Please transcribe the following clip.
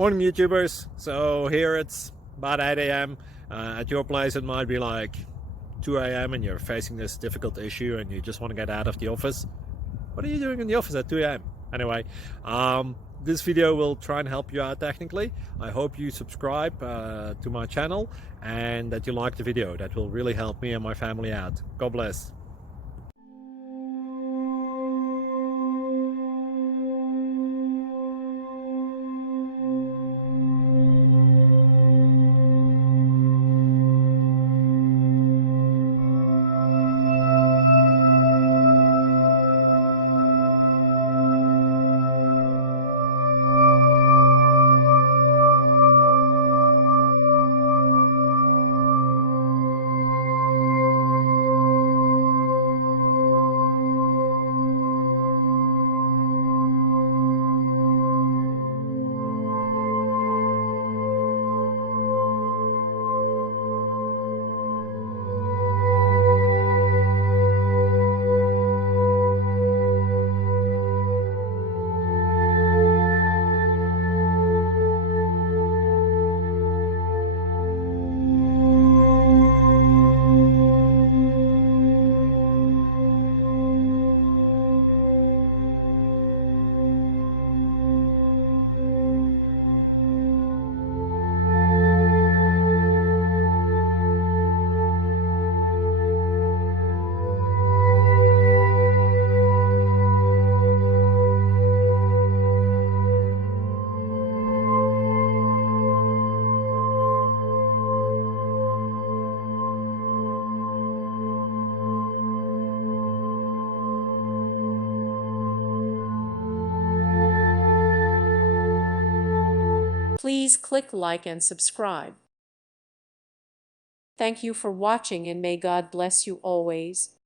Morning YouTubers. So here it's about 8 a.m. At your place it might be like 2 a.m. and you're facing this difficult issue and you just want to get out of the office. What are you doing in the office at 2 a.m.? Anyway, this video will try and help you out technically. I hope you subscribe to my channel and that you like the video. That will really help me and my family out. God bless. Please click like and subscribe. Thank you for watching and may God bless you always.